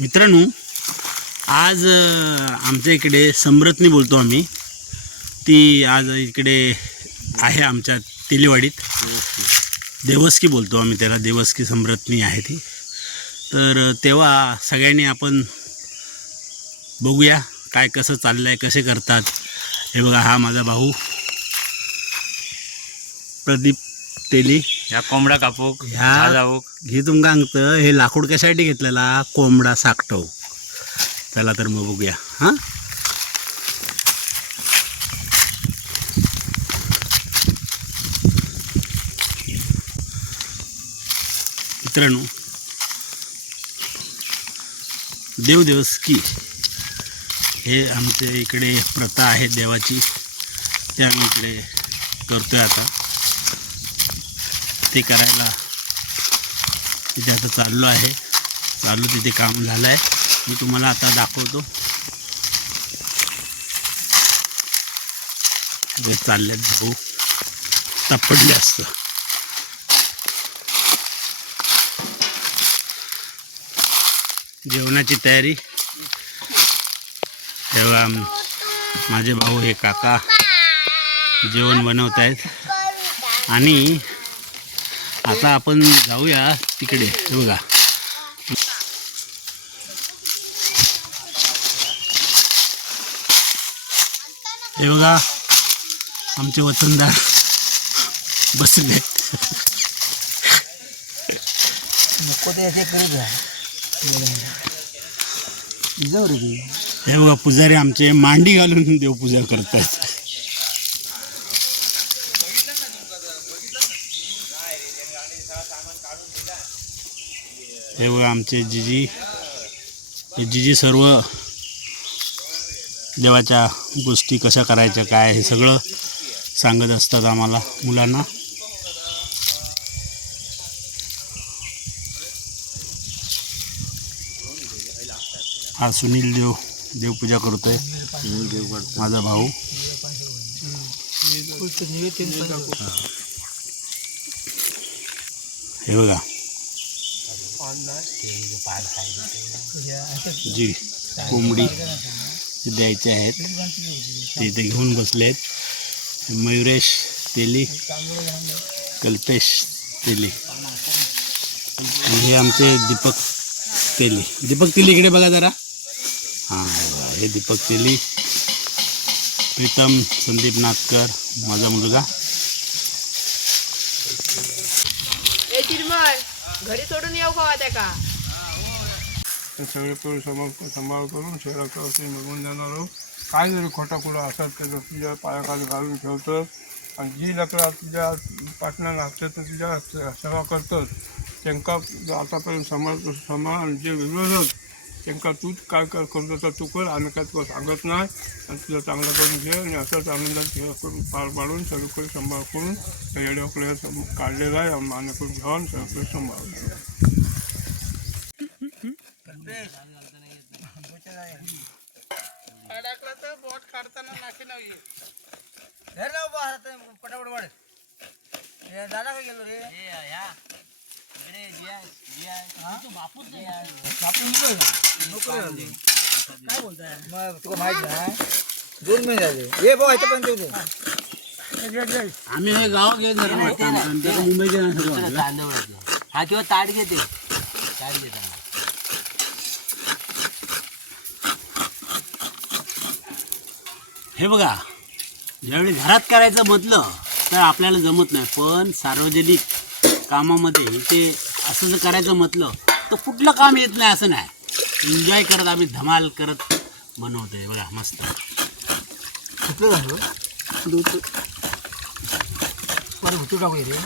मित्रांनो आज आमच्या इकडे समृतनी बोलतो आम्ही. ती आज इकडे आहे आमच्या तेलीवाडीत. देवस्की बोलतो आम्ही त्याला देवस्की समृतनी आहे ती. तर तेव्हा सगळ्यांनी आपण बघूया काय कसं चाललं आहे कसे करतात. हे बघा हा माझा भाऊ. प्रदीप तेली. ह्या कोंबडा कापूक ह्या- जाऊक हे तुमका सांगतं हे लाकूड कशासाठी घेतलेला? कोंबडा साकटव चला तर मग बघूया. हां? मित्रांनो देव दिवस की. हे आमच्या इकडे प्रथा आहे देवाची. ते आम्ही इकडे करतोय आता. ते करायला तिथे आता चाललो आहे. चालू तिथे काम झालं आहे मी तुम्हाला आता दाखवतो. जे भाऊ. तपडले असतं. जेवणाची तयारी. तेव्हा माझे भाऊ हे काका जेवण बनवत आहेत आणि आता आपण जाऊया तिकडे. हे बघा. हे बघा. आमचे वतनदार बसले. हे बघा पुजारी आमचे मांडी घालून देवपूजा करतात हे बघा आमचे जिजी. हे जिजी सर्व देवाच्या गोष्टी कशा करायच्या काय हे सगळं सांगत असतात आम्हाला मुलांना. हा सुनील देव देवपूजा करतोय माझा भाऊ. हे बघा. जी कोंबडी द्यायचे आहेत. ते इथे घेऊन बसले आहेत. मयुरेश तेली कल्पेश तेली. आणि हे आमचे दीपक तेली. दीपक तेली इकडे बघा जरा. हां हे दीपक तेली. प्रीतम संदीप नाथकर माझा मुलगा. ए चिरमळ घरी सोडून येऊ का त्याका ते सगळे करून सांभाळ सांभाळ करून शहराचं असे निघून जाणार आहोत. काय जरी खोटा कुठं असतात त्याचं तुझ्या पायाखाली घालून ठेवतं. आणि जी लकडं तुझ्या पाटणा लागतात तर तुझ्या सेवा करतात. त्यांका आतापर्यंत सांभाळतो सांभाळ आणि जे विरोधक त्यांका तूच काय कर करतो तर तू कर आम्ही काय तुला सांगत नाही. आणि तुला चांगलं करून घे आणि असंच आनंदात हे करून पार पाडून सगळीकडे सांभाळ करून येड्याकडे काढलेला आहे आणि मान्यकडून घेऊन सगळीकडे सांभाळ पटापट वाढ. दादा काय गेलो रे. काय बोलताय मग तुला माहीत नाही दोन महिने झाले ये पण ठेवतो आम्ही हे गाव घेत मुंबईचे नाही सगळं हा किंवा ताट घेते ताट घेता हे बघा ज्यावेळी घरात करायचं म्हटलं तर आपल्याला जमत नाही. पण सार्वजनिक कामामध्ये ते असं जर करायचं म्हटलं तर कुठलं काम येत नाही असं नाही. एन्जॉय करत आम्ही धमाल करत बनवतोय बघा मस्त. कुठलं झालं बरं? भुतू टाकू रे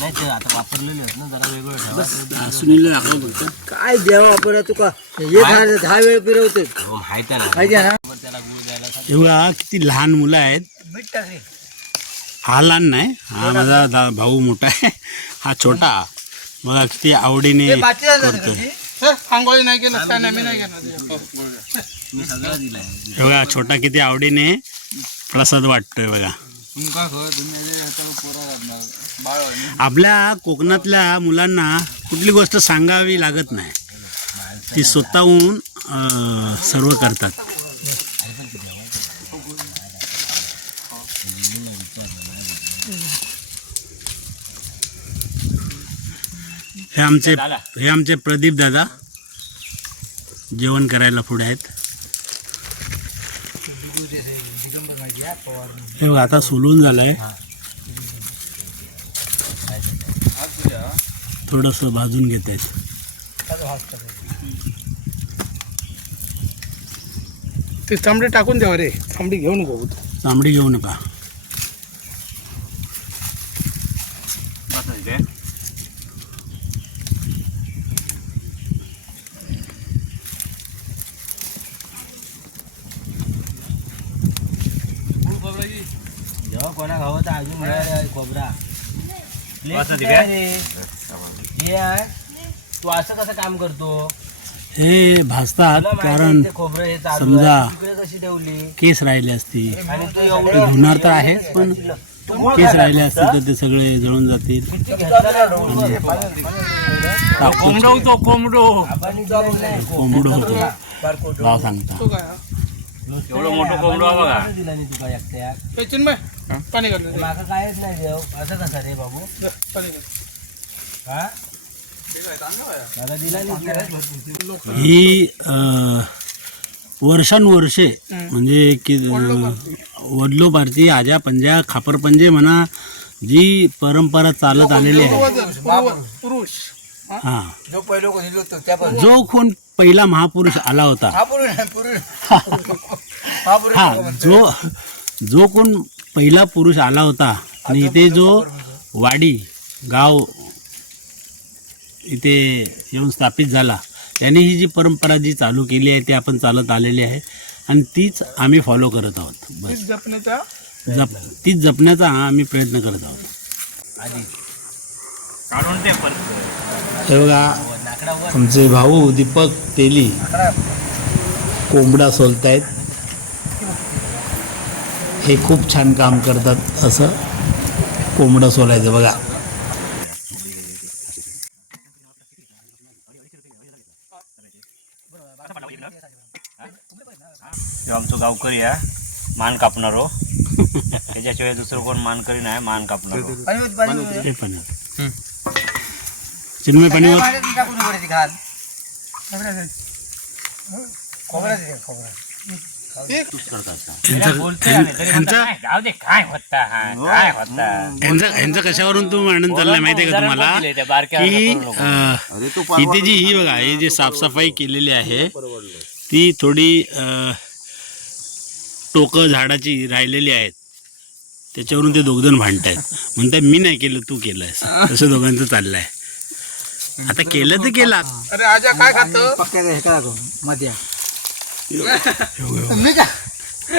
नाही ते आता वापरलेले आहेत ना जरा वेगळं ठेवा. सुनीलला दाखव काय द्यावं आपण तू का? हे दहा वेळ फिरवतो हो माहीत आहे ना? आहे त्याला गुळ द्यायला हे बघा किती लहान मुलं आहेत. मीठ टाक रे. हा लहान नाही. हा माझा दा- भाऊ मोठा आहे. हा छोटा. बघा किती आवडीने बाटली आणलं होतं करतोय. का आंघोळी नाही केलं काय नाही मी नाही घेणार मी सगळं दिलंय हे बघा छोटा किती आवडीने प्रसाद वाटतोय बघा. तुमका खर तुम्ही आता पोरा आपल्या कोकणातल्या मुलांना कुठली गोष्ट सांगावी लागत नाही. ती स्वतःहून अं, सर्व करतात. हे आमचे हे आमचे प्रदीप दादा जेवण करायला पुढे आहेत. हे बघा आता सोलून झालंय. थोडस भाजून घेत. आहेत ते तांबडे टाकून द्यावा रे. तांबडी घेऊ नको. तांबडी घेऊ नका. कोणा खावं तर अजून मिळाला खोबरा. आहे रे? हे आहे. तू असं कसं काम करतो? हे तुला माहिती कारण आहे ते खोबरं हे चालू समजा- आहे. तिकडे कशी ठेवली? केस राहिले असती. आणि तू ते एवढं धुणार तर आहेच पण केस राहिले असतील तर ते सगळे जळून जातील. किती घेतला रे? डोंगर? टाकतो. कोंबडो कोंबडो. नाही. होतो. भाव सांगता. एवढं मोठं कोंबडं बघा. दिला नाही तुका एकट्या. पाणी घाल मागं कायच नाही देव. असं कसं रे बाबू? हा दादा दिला नाही तुला? ही अं, वर्षानुवर्षे म्हणजे की वडलो पारती. आजा पंजा खापर पंजे म्हणा जी परंपरा चालत आलेली आहे. पुरुष. हा? जो पहिलो कोणी होतो त्या पण. जो कोण पहिला महापुरुष आला होता. हा जो जो कोण पहिला पुरुष आला होता आणि इथे जो वाडी गाव इथे येऊन स्थापित झाला त्याने ही जी परंपरा जी चालू केली आहे ती आपण चालत आलेली आहे आणि तीच आम्ही फॉलो करत आहोत. बस. जपण्याचा जप तीच जपण्याचा आम्ही प्रयत्न करत आहोत. आधी. काढून ते परत. हे बघा आमचे भाऊ दीपक तेली कोंबडा सोलतायत. हे खूप छान काम करतात. असं कोंबडं सोलायचं बघा. जो आमचो गावकरी आहे मान कापणारो त्याच्याशिवाय दुसरं कोण मानकरी नाही मान कापणारो हे. पण. चिन्मय पाणीवर यांचं यांचं जाऊ दे काय होता हा कशावरून तू मांडून चाललंय माहितीये का तुम्हाला? की इथे जी ही बघा ही जी साफसफाई केलेली आहे ती थोडी टोकं झाडाची राहिलेली आहेत. त्याच्यावरून ते दोघजण भांडतायत. म्हणतात मी नाही केलं तू केलंयस तसं दोघांचं चाललंय. आता केलं तर केला. अरे आजा काय खात? हे मध्ये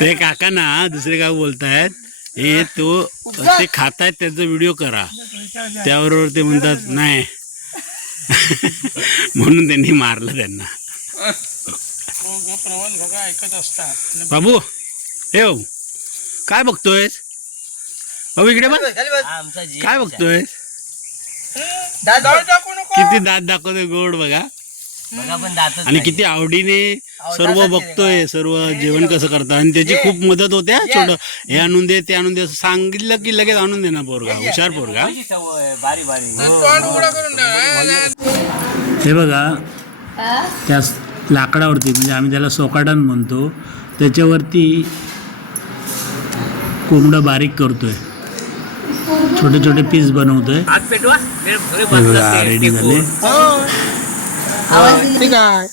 ते काका ना दुसरे काय बोलतायत हे तो ते खातायत त्याचा व्हिडिओ करा. त्याबरोबर ते म्हणतात नाही. म्हणून त्यांनी मारलं त्यांना. ऐकत असतात बाबू हे भाऊ काय बघतोय बाबू इकडे बघ. हा काय बघतोय नको किती दात दाखवतोय गोड बघा. बघा पण दातच आणि किती आवडीने सर्व बघतोय सर्व जेवण कसं करतात. आणि त्याची खूप मदत होते हा छोट. हे आणून दे ते आणून दे असं सांगितलं की लगेच आणून दे ना पोरगा. हुशार पोरगा. बारी बारी करून द्या हे बघा. त्या लाकडावरती म्हणजे आम्ही त्याला सोकाडण म्हणतो त्याच्यावरती कोंबडं बारीक करतोय. छोटे छोटे पीस बनवतोय. हे. रेडी झाले ठीक आहे.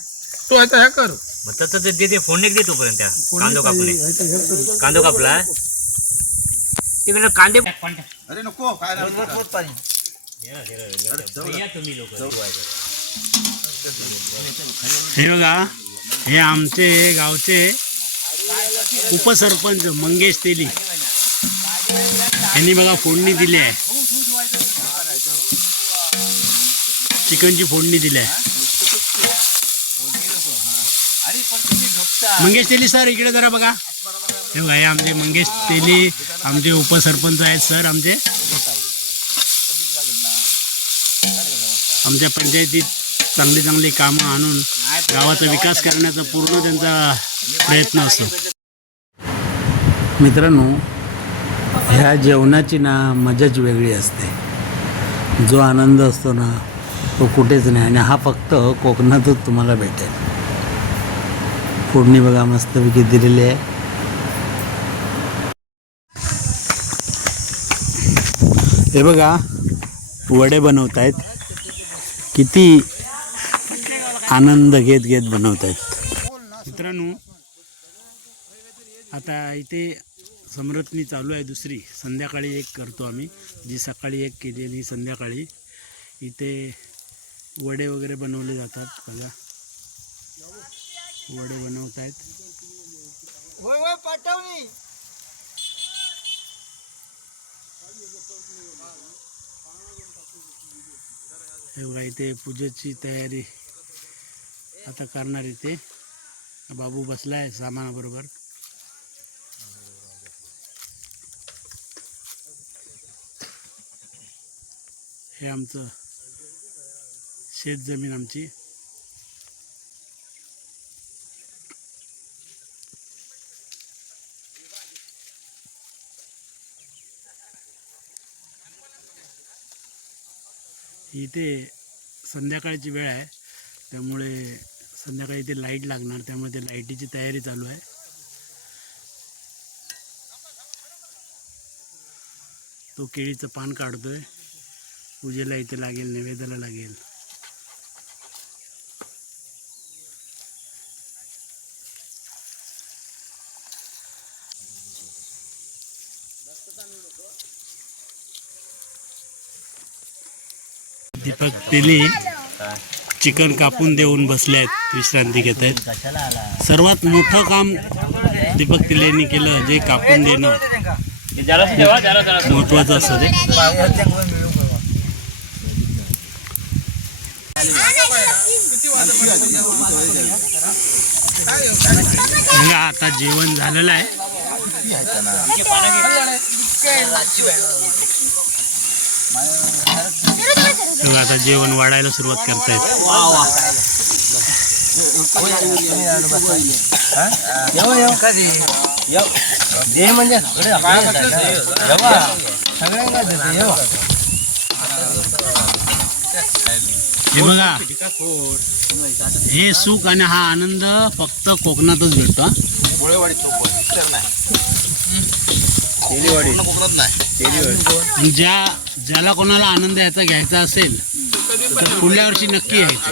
तू आता हे कर. मग तसं ते दे ते फोन दे तोपर्यंत. कांदो कापले. कांदो कापला. तिकडे कांदे हे बघा हे आमचे गावचे उपसरपंच मंगेश तेली. यांनी बघा फोडणी दिली आहे. चिकनची फोडणी दिली आहे. मंगेश तेली सर इकडे जरा बघा. हे बघा हे आमचे मंगेश तेली आमचे उपसरपंच आहेत सर आमचे. आमच्या पंचायतीत चांगली चांगली कामं आणून गावाचा विकास करण्याचा पूर्ण त्यांचा प्रयत्न असतो. मित्रांनो ह्या जेवणाची ना मजाच वेगळी असते. जो आनंद असतो ना तो कुठेच नाही आणि हा फक्त कोकणातच तुम्हाला भेटेल. फोडणी बघा मस्तपैकी दिलेली आहे. हे बघा वडे बनवत आहेत किती आनंद घेत घेत बनवत आहेत मित्रांनो आता इथे समरत्नी चालू आहे दुसरी. संध्याकाळी एक करतो आम्ही. जी सकाळी एक केली आणि संध्याकाळी. इथे वडे वगैरे बनवले जातात. बघा. वडे बनवत आहेत हे बघा इथे पूजेची तयारी आता करणार इथे. बाबू बसलाय सामानाबरोबर. हे आमचं शेत जमीन आमची. इथे संध्याकाळची वेळ आहे. त्यामुळे संध्याकाळी इथे लाइट लागणार. त्यामुळे ते लाईटीची तयारी चालू आहे. तो केळीचं पान काढतोय. पूजेला इथे लागेल नैवेद्याला लागेल. दीपक तेली चिकन कापून देऊन बसले आहेत विश्रांती घेत आहेत सर्वात मोठं काम दीपक तिलेनी केलं जे कापून देणं. महत्वाचं असतं ते आता जेवण झालेलं आहे. आता जेवण वाढायला सुरुवात करतायत. म्हणजे हे बघा. हे सुख आणि हा आनंद फक्त कोकणातच भेटतो हा. आणि ज्या ज्याला कोणाला आनंद याचा घ्यायचा असेल तर पुढल्या वर्षी नक्की यायचं.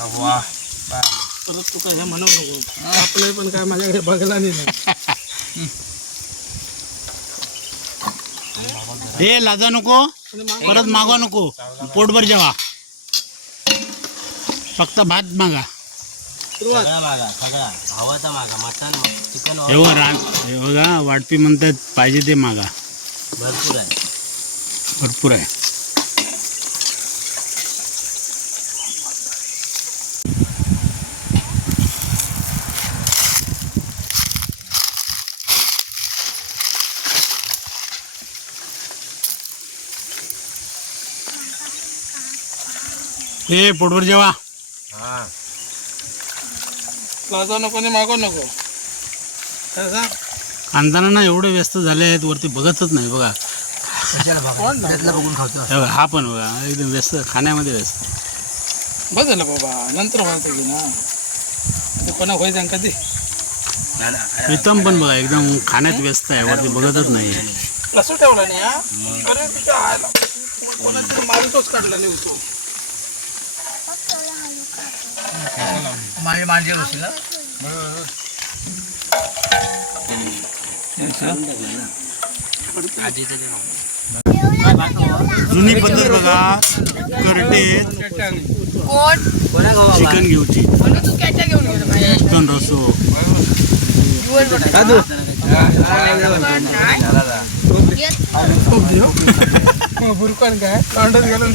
परत तू काय म्हणू नको. आपले पण काय माझ्याकडे बघला नाही हे लाजा नको. परत मागवा नको. पोटभर जेवा. फक्त भात मागा. सगळा मागा सगळा. भावाचा मागा मटण चिकन हे रान हे बघा वाटपी म्हणतात पाहिजे ते मागा. भरपूर आहे. भरपूर आहे. हे पोटभर जेवा. लाजा नको आणि मागो नको. काय सांग ना एवढे व्यस्त झाले आहेत वरती बघतच नाही बघा. कोण? बघून खातो हे बघा, हा पण बघा एकदम व्यस्त खाण्यामध्ये व्यस्त. बस झालं बाबा नंतर व्हायचं की ना. ते कोणा होय सांग कधी? प्रीतम पण बघा एकदम खाण्यात व्यस्त आहे वरती बघतच नाही कसं ठेवला नाही हा? अरे तिथं आला. कोणातरी मारुतच काढला नाही होतो माझे मांजे होशील ना जुनी पद्धत बघा करटे कोण चिकन घेऊची चिकन रसो? बुरकण काय तोंडात गेलं